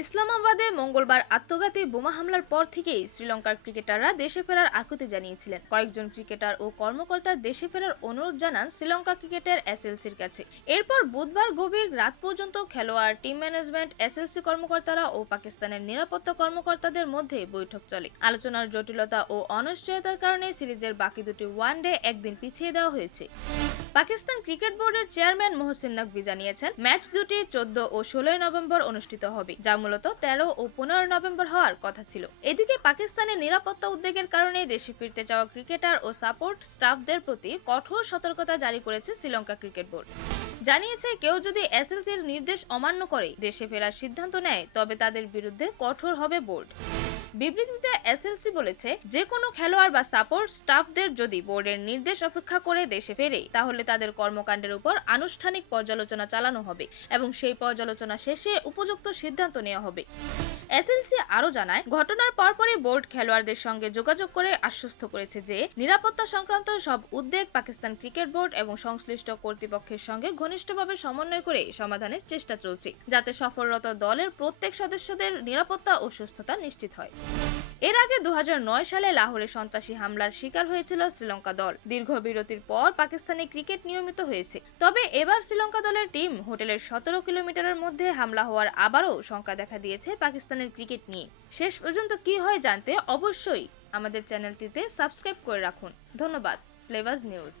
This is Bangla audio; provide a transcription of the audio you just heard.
ইসলামাবাদে মঙ্গলবার আত্মঘাতী বোমা হামলার পর থেকেই শ্রীলঙ্কার ক্রিকেটাররা দেশে ফেরার আকুতি জানিয়েছিলেন। কয়েকজন ক্রিকেটার ও কর্মকর্তা দেশে ফেরার অনুরোধ জানান শ্রীলঙ্কা ক্রিকেটের এসএলসির কাছে। এরপর বুধবার গভীর রাত পর্যন্ত খেলোয়াড়, টিম ম্যানেজমেন্ট, এসএলসি কর্মকর্তারা ও পাকিস্তানের নিরাপত্তা কর্মকর্তাদের মধ্যে বৈঠক চলে। আলোচনার জটিলতা ও অনিশ্চয়তার কারণে সিরিজের বাকি দুটি ওয়ানডে একদিন পিছিয়ে দেওয়া হয়েছে। পাকিস্তান ক্রিকেট বোর্ডের চেয়ারম্যান মোহসিন নকভি জানিয়েছেন, ম্যাচ দুটি চোদ্দ ও ষোলোই নভেম্বর অনুষ্ঠিত হবে, যা মূলত তেরো ও পনেরো নভেম্বর হওয়ার কথা ছিল। এদিকে পাকিস্তানের নিরাপত্তা উদ্বেগের কারণে দেশে ফিরতে চাওয়া ক্রিকেটার ও সাপোর্ট স্টাফদের প্রতি কঠোর সতর্কতা জারি করেছে শ্রীলঙ্কা ক্রিকেট বোর্ড। জানিয়েছে, কেউ যদি এসএলসির নির্দেশ অমান্য করে দেশে ফেরার সিদ্ধান্ত নেয়, তবে তাদের বিরুদ্ধে কঠোর হবে বোর্ড। বিবৃতিতে এসএলসি বলেছে যে কোনো খেলোয়াড় বা সাপোর্ট স্টাফদের যদি বোর্ডের নির্দেশ অপেক্ষা করে দেশে ফেরে, তাহলে তাদের কর্মকাণ্ডের উপর আনুষ্ঠানিক পর্যালোচনা চালানো হবে এবং সেই পর্যালোচনা শেষে উপযুক্ত সিদ্ধান্ত নেওয়া হবে। এসএলসি আরও জানায়, ঘটনার পরপরই বোর্ড খেলোয়াড়দের সঙ্গে যোগাযোগ করে আশ্বস্ত করেছে যে, নিরাপত্তা সংক্রান্ত সব উদ্বেগ পাকিস্তান ক্রিকেট বোর্ড এবং সংশ্লিষ্ট কর্তৃপক্ষের সঙ্গে ঘনিষ্ঠভাবে সমন্বয় করে সমাধানের চেষ্টা চলছে, যাতে সফররত দলের প্রত্যেক সদস্যদের নিরাপত্তা ও সুস্থতা নিশ্চিত হয়। এর আগে দুহাজার নয় সালে লাহোরে সন্ত্রাসী হামলার শিকার হয়েছিল শ্রীলঙ্কা দল। দীর্ঘ বিরতির পর পাকিস্তানি ক্রিকেট নিয়মিত হয়েছে। তবে এবার শ্রীলঙ্কা দলের টিম হোটেলের সতেরো কিলোমিটারের মধ্যে হামলা হওয়ার আবারও শঙ্কা দেখা দিয়েছে পাকিস্তানের ক্রিকেট নিয়ে। শেষ পর্যন্ত কি হয় জানতে অবশ্যই আমাদের চ্যানেলটিতে সাবস্ক্রাইব করে রাখুন। ধন্যবাদ, ফ্লেভার্স নিউজ।